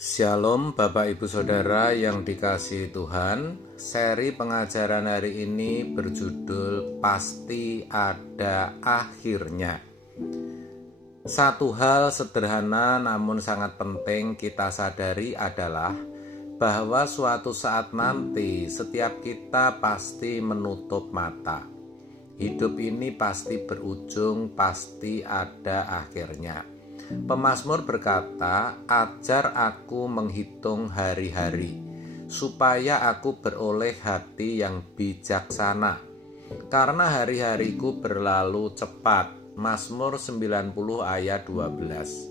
Shalom Bapak Ibu Saudara yang dikasihi Tuhan. Seri pengajaran hari ini berjudul Pasti Ada Akhirnya. Satu hal sederhana namun sangat penting kita sadari adalah bahwa suatu saat nanti setiap kita pasti menutup mata. Hidup ini pasti berujung, pasti ada akhirnya. Pemazmur berkata, "Ajar aku menghitung hari-hari, supaya aku beroleh hati yang bijaksana. Karena hari-hariku berlalu cepat." Mazmur 90 ayat 12.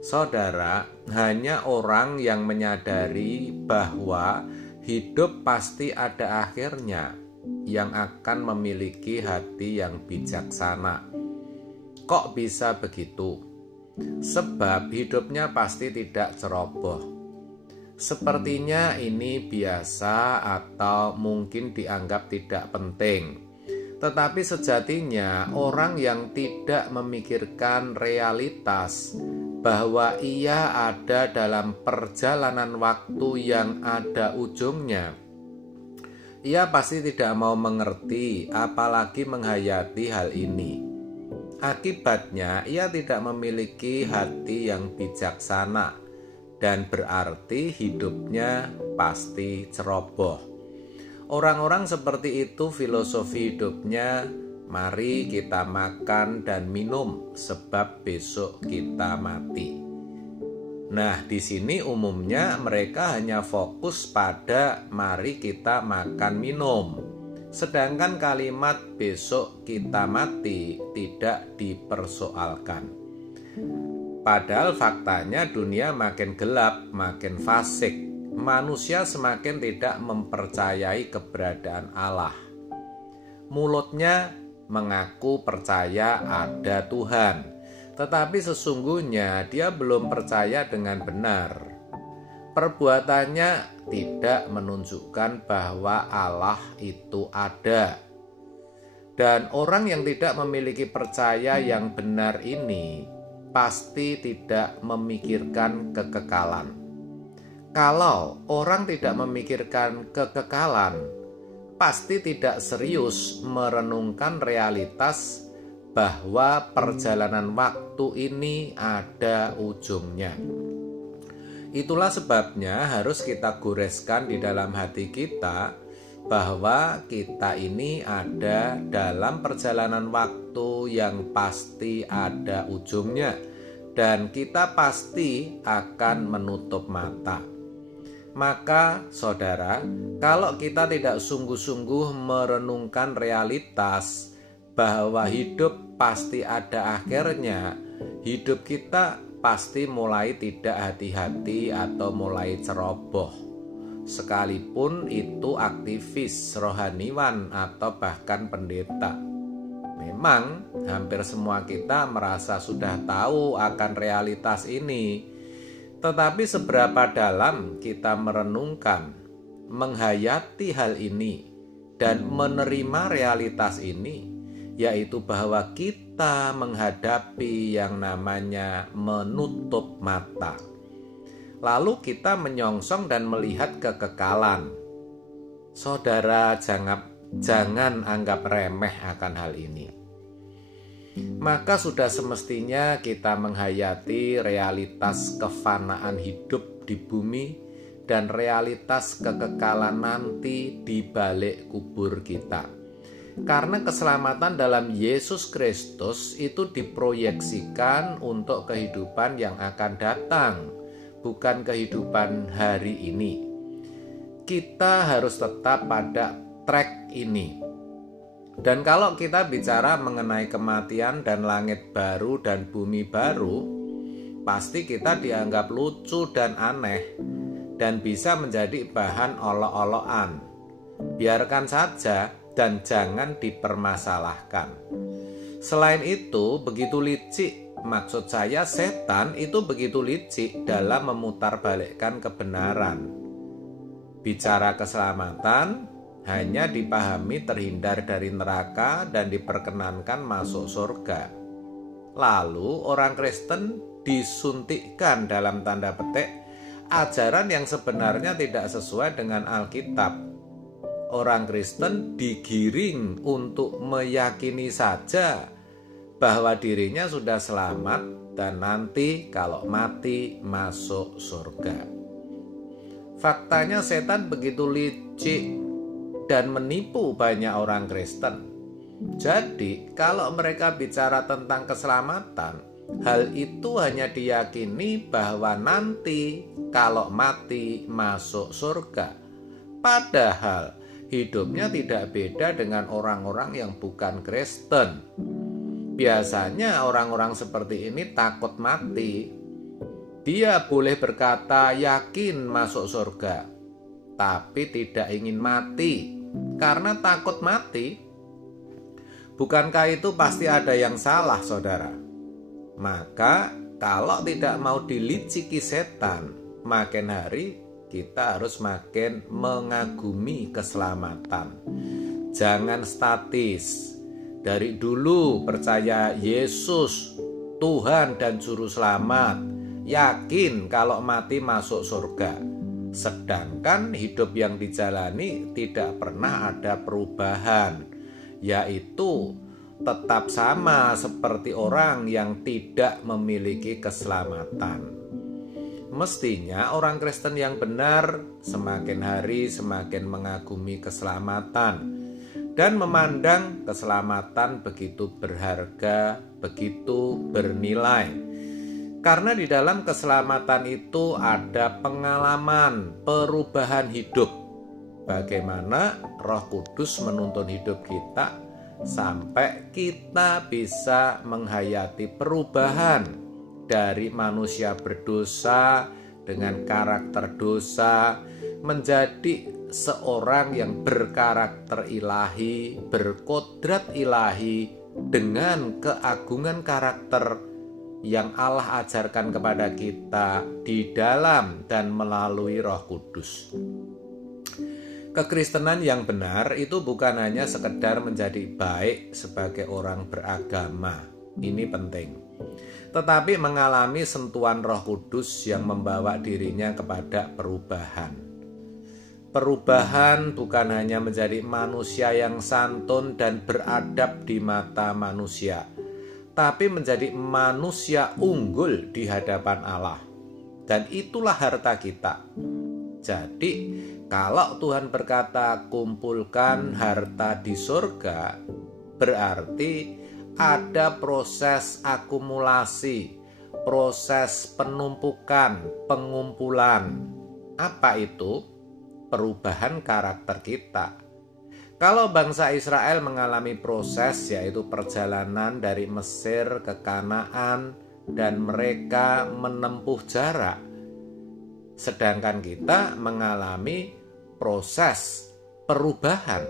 Saudara, hanya orang yang menyadari bahwa hidup pasti ada akhirnya yang akan memiliki hati yang bijaksana. Kok bisa begitu? Sebab hidupnya pasti tidak ceroboh. Sepertinya ini biasa atau mungkin dianggap tidak penting. Tetapi sejatinya orang yang tidak memikirkan realitas bahwa ia ada dalam perjalanan waktu yang ada ujungnya, ia pasti tidak mau mengerti apalagi menghayati hal ini. Akibatnya ia tidak memiliki hati yang bijaksana dan berarti hidupnya pasti ceroboh. Orang-orang seperti itu filosofi hidupnya, mari kita makan dan minum sebab besok kita mati. Nah, di sini umumnya mereka hanya fokus pada mari kita makan minum. Sedangkan kalimat besok kita mati tidak dipersoalkan. Padahal faktanya dunia makin gelap, makin fasik. Manusia semakin tidak mempercayai keberadaan Allah. Mulutnya mengaku percaya ada Tuhan, tetapi sesungguhnya dia belum percaya dengan benar. Perbuatannya tidak menunjukkan bahwa Allah itu ada. Dan orang yang tidak memiliki percaya yang benar ini pasti tidak memikirkan kekekalan. Kalau orang tidak memikirkan kekekalan, pasti tidak serius merenungkan realitas bahwa perjalanan waktu ini ada ujungnya. Itulah sebabnya harus kita goreskan di dalam hati kita bahwa kita ini ada dalam perjalanan waktu yang pasti ada ujungnya dan kita pasti akan menutup mata. Maka saudara, kalau kita tidak sungguh-sungguh merenungkan realitas bahwa hidup pasti ada akhirnya, hidup kita pasti mulai tidak hati-hati atau mulai ceroboh. Sekalipun itu aktivis rohaniwan atau bahkan pendeta. Memang hampir semua kita merasa sudah tahu akan realitas ini. Tetapi seberapa dalam kita merenungkan, menghayati hal ini dan menerima realitas ini, yaitu bahwa kita menghadapi yang namanya menutup mata. Lalu kita menyongsong dan melihat kekekalan. Saudara, jangan anggap remeh akan hal ini. Maka sudah semestinya kita menghayati realitas kefanaan hidup di bumi dan realitas kekekalan nanti di balik kubur kita. Karena keselamatan dalam Yesus Kristus itu diproyeksikan untuk kehidupan yang akan datang, bukan kehidupan hari ini. Kita harus tetap pada track ini. Dan kalau kita bicara mengenai kematian dan langit baru dan bumi baru, pasti kita dianggap lucu dan aneh dan bisa menjadi bahan olok-olokan. Biarkan saja dan jangan dipermasalahkan. Selain itu, begitu licik, maksud saya setan itu begitu licik dalam memutarbalikkan kebenaran. Bicara keselamatan hanya dipahami terhindar dari neraka dan diperkenankan masuk surga. Lalu orang Kristen disuntikkan dalam tanda petik ajaran yang sebenarnya tidak sesuai dengan Alkitab. Orang Kristen digiring untuk meyakini saja bahwa dirinya sudah selamat dan nanti kalau mati masuk surga. Faktanya setan begitu licik dan menipu banyak orang Kristen. Jadi kalau mereka bicara tentang keselamatan, hal itu hanya diyakini bahwa nanti kalau mati masuk surga. Padahal hidupnya tidak beda dengan orang-orang yang bukan Kristen. Biasanya orang-orang seperti ini takut mati. Dia boleh berkata yakin masuk surga, tapi tidak ingin mati karena takut mati. Bukankah itu pasti ada yang salah, saudara? Maka kalau tidak mau diliciki setan, makin hari kita harus makin mengagumi keselamatan. Jangan statis. Dari dulu percaya Yesus Tuhan dan Juru Selamat, yakin kalau mati masuk surga. Sedangkan hidup yang dijalani tidak pernah ada perubahan, yaitu tetap sama seperti orang yang tidak memiliki keselamatan. Mestinya orang Kristen yang benar semakin hari semakin mengagumi keselamatan dan memandang keselamatan begitu berharga, begitu bernilai. Karena di dalam keselamatan itu ada pengalaman perubahan hidup. Bagaimana Roh Kudus menuntun hidup kita sampai kita bisa menghayati perubahan dari manusia berdosa dengan karakter dosa menjadi seorang yang berkarakter ilahi, berkodrat ilahi dengan keagungan karakter yang Allah ajarkan kepada kita di dalam dan melalui Roh Kudus. Kekristenan yang benar itu bukan hanya sekedar menjadi baik sebagai orang beragama, ini penting, tetapi mengalami sentuhan Roh Kudus yang membawa dirinya kepada perubahan. Perubahan bukan hanya menjadi manusia yang santun dan beradab di mata manusia, tapi menjadi manusia unggul di hadapan Allah. Dan itulah harta kita. Jadi, kalau Tuhan berkata kumpulkan harta di surga, berarti ada proses akumulasi, proses penumpukan, pengumpulan. Apa itu? Perubahan karakter kita. Kalau bangsa Israel mengalami proses, yaitu perjalanan dari Mesir ke Kanaan dan mereka menempuh jarak, sedangkan kita mengalami proses perubahan.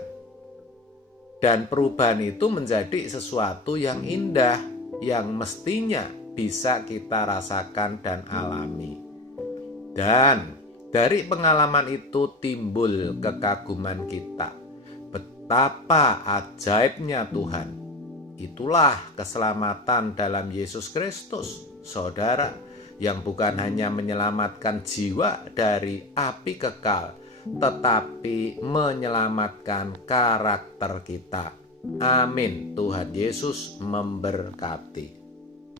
Dan perubahan itu menjadi sesuatu yang indah, yang mestinya bisa kita rasakan dan alami. Dan dari pengalaman itu timbul kekaguman kita. Betapa ajaibnya Tuhan. Itulah keselamatan dalam Yesus Kristus, saudara, yang bukan hanya menyelamatkan jiwa dari api kekal, tetapi menyelamatkan karakter kita. Amin. Tuhan Yesus memberkati.